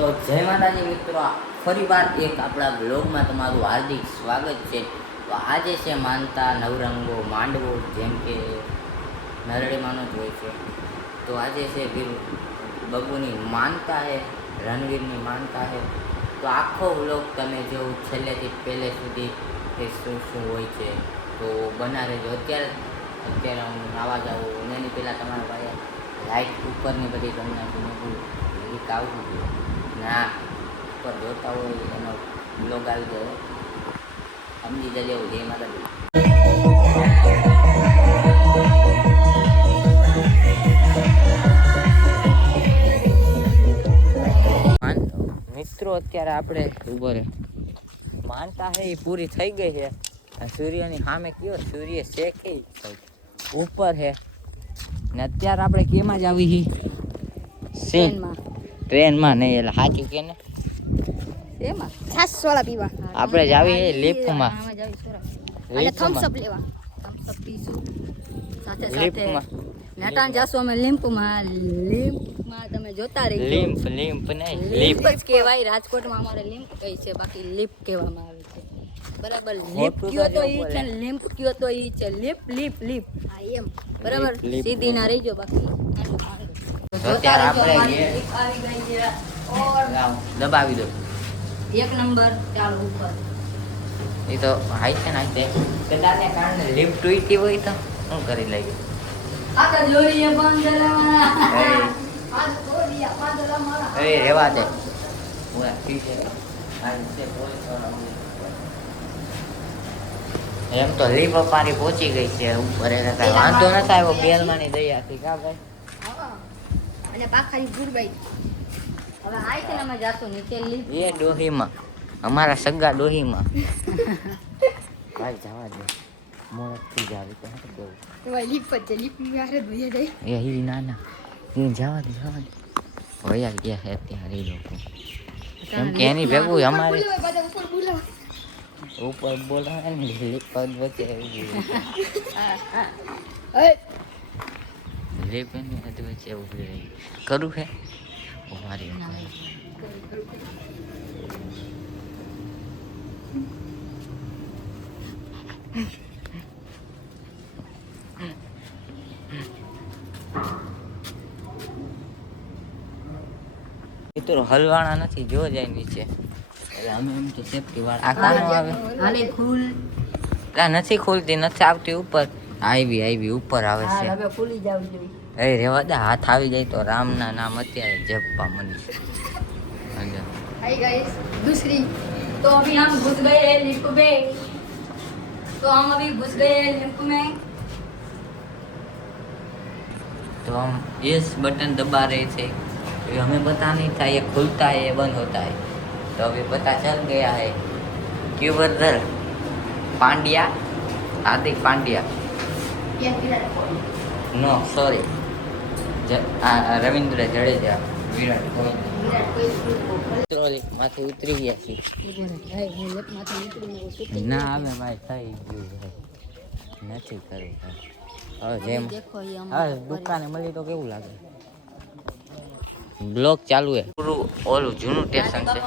તો જય માતાજી મિત્રો, ફરીવાર એક આપણા બ્લોગમાં તમારું હાર્દિક સ્વાગત છે. તો આજે છે માનતા નવરંગો માંડવો, જેમ કે નરડીમાંનો જ હોય છે. તો આજે છે બબુની માનતા છે, રણવીરની માનતા છે. તો આખો બ્લોગ તમે જો છેલ્લેથી પહેલે સુધી કે શું શું હોય છે તો બના રહેજો. અત્યારે હું નાવા જાઉં એની પહેલાં તમારા ભાઈ લાઇટ ઉપરની બધી તમને લીક આવવું જોઈએ ના ઉપર જોતા હોય એનો બ્લોગ આવી જાય, સમજી જજો. જય માતાજી. મિત્રો અત્યારે આપણે ઉભો રહે માનતા છે એ પૂરી થઈ ગઈ છે. સૂર્યની સામે કયો સૂર્ય છે કે ઉપર છે ને અત્યારે આપણે કેમાં જ આવી ટ્રેનમાં નહીં એટલે સાચું કે ને એમાં છાસ સોડા પીવા આપણે જ આવી લિફ્ટમાં અને થમ્સ અપ લેવા. થમ્સ અપ પીશું સાથે સાથે નેટાન જાશું અમે લીમ્પમાં તમે જોતા રહી. લીમ્પ નહીં લીમ્પ જ કહેવાય. રાજકોટમાં અમારે લીમ્પ કહી છે, બાકી લીપ કહેવામાં આવે છે. બરાબર. લીપ કયો તો ઈ છે ને લીમ્પ કયો તો ઈ છે. લીપ હા એમ બરાબર. સીધી ના રહીજો, બાકી અત્યારે આપણે આવી ગઈ છે ઓર દબાવી દો એક નંબર. ચાલો ઉપર એ તો હાઈ છે ને કદાને કારણે લિફ્ટ તૂટી હોય તો શું કરી લઈએ. આ તો જોઈએ બંદરવાળા આ તો જોઈએ બંદરવાળા એ રેવા દે હું ઠીક છે. આ છે પોલીસ એમ તો લીપ પારી પહોંચી ગઈ છે ઉપર, એને કાંઈ વાંધો નથી આવ્યો બેલમાંની દયાથી. કા ભાઈ અને પાખાની ગુરબાઈ. હવે આઈ છે ને અમે જાતો નીચે લીપ એ ડોહીમાં અમારા સગા ડોહીમાં ભાઈ જવા દે મોડથી જ આવી તો કેવું તો લીપ છે. લીપ ની યારે ધોઈ જાય એ હી નાના એ જવા દે વયા ગયા છે ત્યાં એ લોકો, કેમ કે એની ભેગું અમારે ઉપર બોલાવે ને લીપ વચ્ચે લીપ એની વચ્ચે ઉભી રહી કરું છે મારી મિત્રો હલવાણા નથી, જો જાય નીચે એટલે અમે એમ તો સેફટી વાળા. આ કાનો આવે આને ખુલ કા નથી ખુલતી, નથી આવતી ઉપર. આવી ઉપર આવે છે. હવે ખુલી જાવ જોઈએ. એ રેવા દે, હાથ આવી જાય તો રામના નામ અત્યારે જપવા મળી. हाय गाइस, दूसरी तो अभी हम घुस गए हैं लिफ्ट में. तो हम अभी घुस गए हैं लिफ्ट में. तो हम इस बटन दबा रहे थे, तो हमें पता नहीं था ये खुलता है ये बंद होता है. तो अभी पता चल गया है. क्यों बदल पांड्या, हार्दिक पांड्या नो सॉरी रविंद्र जडेजा, विराट कोहली માંથી ઉતરી ગયા છે. ના આવે ભાઈ, થઈ ગયું નથી કર્યું. હવે જેમ હવે દુકાને મળી તો કેવું લાગે. બ્લોક ચાલુ હે પૂરું ઓલું જૂનું સ્ટેશન છે.